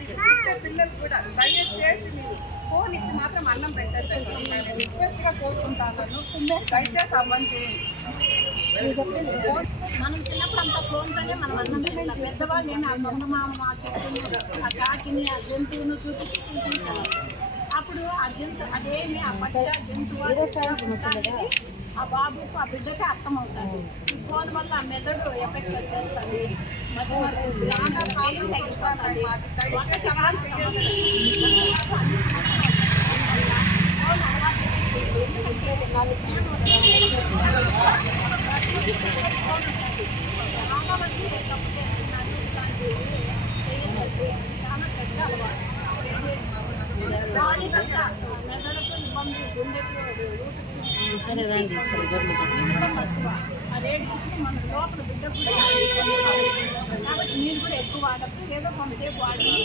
ఇచ్చే పిల్లలు కూడా దయచేసి మీరు ఫోన్ ఇచ్చి మాత్రం అన్నం పెట్టద్దండి. నేను రిక్వెస్ట్గా కోరుకుంటాను, దయచేసి అవ్వని చేయండి. మనం చిన్నప్పుడు అంతా ఫోన్తోనే మనం అన్నం పెట్టాలి. పెద్దవాళ్ళు ఏమి ఆ చందమామ ఆ చెట్టును ఆ కాకిని ఆ జంతువును చూపించి తినిపించాలి. అప్పుడు ఆ జంతు అదేమి ఆ పక్ష జంతువు అనేది ఆ బాబుకు ఆ బిడ్డకి అర్థమవుతుంది. ఈ ఫోన్ వల్ల ఆ మెదడు ఎఫెక్ట్ వచ్చేస్తుంది. చాలా మంది తప్పు చేస్తున్నారు. ఇట్లాంటి చేయలేదు. చాలా చెడ్డ అలవాటు. మెదడుకు ఇబ్బంది, గుండెకు ఆ రేడియేషన్ మన లోపల బిడ్డ కూడా కాబట్టి మీరు కూడా ఎక్కువ వాడద్దు. ఏదో కొంతసేపు వాడండి.